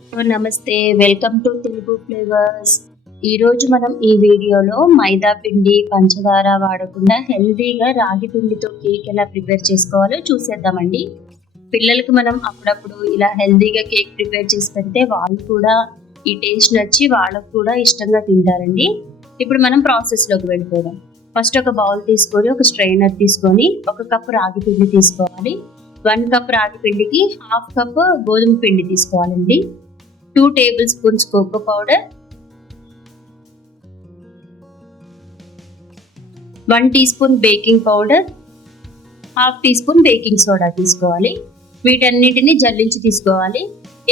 నమస్తే, welcome to Telugu flavours. ఈరోజు మనం ఈ వీడియోలో మైదా పిండి, పంచదార వాడకుండా హెల్తీగా రాగి పిండితో కేక్ ఎలా ప్రిపేర్ చేసుకోవాలో చూసేద్దామండి. పిల్లలకు మనం అప్పుడప్పుడు ఇలా హెల్తీగా కేక్ ప్రిపేర్ చేసి పెడితే వాళ్ళు కూడా ఈ టేస్ట్ నచ్చి వాళ్ళకు కూడా ఇష్టంగా తింటారండి. ఇప్పుడు మనం ప్రాసెస్లోకి వెళ్ళిపోదాం. ఫస్ట్ ఒక బౌల్ తీసుకొని ఒక స్ట్రైనర్ తీసుకొని 1 కప్ రాగి పిండి తీసుకోవాలి. 1 కప్ రాగి పిండికి 1/2 కప్ గోధుమ పిండి తీసుకోవాలండి. 2 tablespoons cocoa powder, 1 teaspoon baking powder, 1/2 teaspoon baking soda తీసుకోవాలి. వీటన్నిటిని జల్లించి తీసుకోవాలి.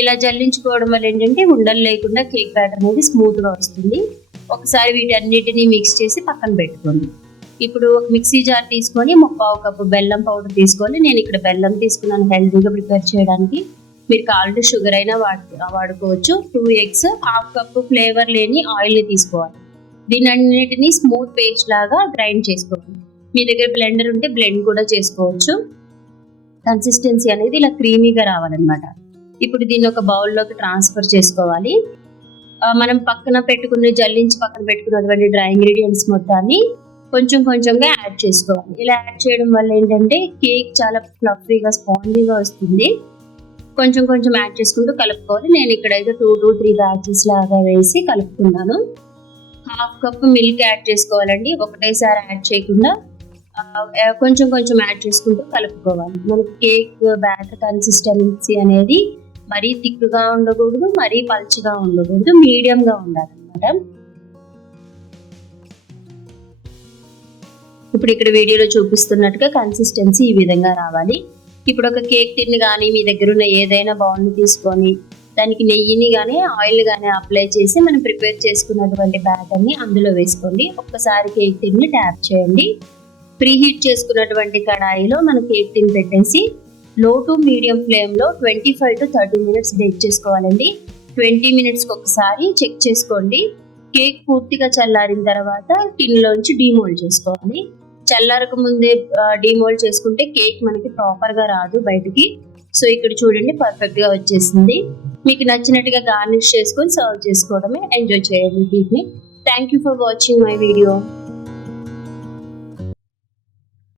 ఇలా జల్లించుకోవడం వల్ల ఏంటంటే ఉండలు లేకుండా కేక్ బ్యాటర్ అనేది స్మూత్గా వస్తుంది. ఒకసారి వీటన్నిటిని మిక్స్ చేసి పక్కన పెట్టుకోండి. ఇప్పుడు ఒక మిక్సీ జార్ తీసుకొని 1/4 కప్పు బెల్లం పౌడర్ తీసుకోవాలి. నేను ఇక్కడ బెల్లం తీసుకున్నాను హెల్తీగా ప్రిపేర్ చేయడానికి. మీరు కావాలంటే షుగర్ అయినా వాడుకోవచ్చు. 2 ఎగ్స్, 1/2 కప్పు ఫ్లేవర్ లేని ఆయిల్ని తీసుకోవాలి. దీని అన్నిటిని స్మూత్ పేస్ట్ లాగా గ్రైండ్ చేసుకోవాలి. మీ దగ్గర బ్లెండర్ ఉంటే బ్లెండ్ కూడా చేసుకోవచ్చు. కన్సిస్టెన్సీ అనేది ఇలా క్రీమీగా రావాలన్నమాట. ఇప్పుడు దీన్ని ఒక బౌల్లోకి ట్రాన్స్ఫర్ చేసుకోవాలి. మనం జల్లించి పక్కన పెట్టుకున్నటువంటి డ్రై ఇంగ్రీడియంట్స్ మొత్తాన్ని కొంచెం కొంచెంగా యాడ్ చేసుకోవాలి. ఇలా యాడ్ చేయడం వల్ల ఏంటంటే కేక్ చాలా ఫ్లఫీగా, స్పాంజీగా వస్తుంది. కొంచెం కొంచెం యాడ్ చేసుకుంటూ కలుపుకోవాలి. నేను ఇక్కడైతే 2 to 3 బ్యాచెస్ లాగా వేసి కలుపుకున్నాను. 1/2 కప్ మిల్క్ యాడ్ చేసుకోవాలండి. ఒకటేసారి యాడ్ చేయకుండా కొంచెం కొంచెం యాడ్ చేసుకుంటూ కలుపుకోవాలి. మనకి కేక్ బ్యాటర్ కన్సిస్టెన్సీ అనేది మరీ థిక్గా ఉండకూడదు, మరీ పల్చగా ఉండకూడదు, మీడియంగా ఉండాలన్నమాట. ఇప్పుడు ఇక్కడ వీడియోలో చూపిస్తున్నట్టుగా కన్సిస్టెన్సీ ఈ విధంగా రావాలి. ఇప్పుడు ఒక కేక్ టిన్ కానీ మీ దగ్గర ఉన్న ఏదైనా బౌల్ని తీసుకొని దానికి నెయ్యిని కానీ ఆయిల్ కానీ అప్లై చేసి మనం ప్రిపేర్ చేసుకున్నటువంటి బ్యాటర్ని అందులో వేసుకోండి. ఒక్కసారి కేక్ టిన్ని ట్యాప్ చేయండి. ప్రీ హీట్ చేసుకున్నటువంటి కడాయిలో మన కేక్ టిన్ పెట్టేసి లో టు మీడియం ఫ్లేమ్లో 25 to 30 మినిట్స్ బేక్ చేసుకోవాలండి. 20 మినిట్స్కి ఒకసారి చెక్ చేసుకోండి. కేక్ పూర్తిగా చల్లారిన తర్వాత టిన్లోంచి డీమోల్డ్ చేసుకోవాలి. చల్లారక ముందే డీమోల్డ్ చేసుకుంటే కేక్ మనకి ప్రాపర్గా రాదు బయటికి. సో ఇక్కడ చూడండి, పర్ఫెక్ట్గా వచ్చేసింది. మీకు నచ్చినట్టుగా గార్నిష్ చేసుకొని సర్వ్ చేసుకోవడమే. ఎంజాయ్ చేయండి కేక్ని. Thank you for watching my video.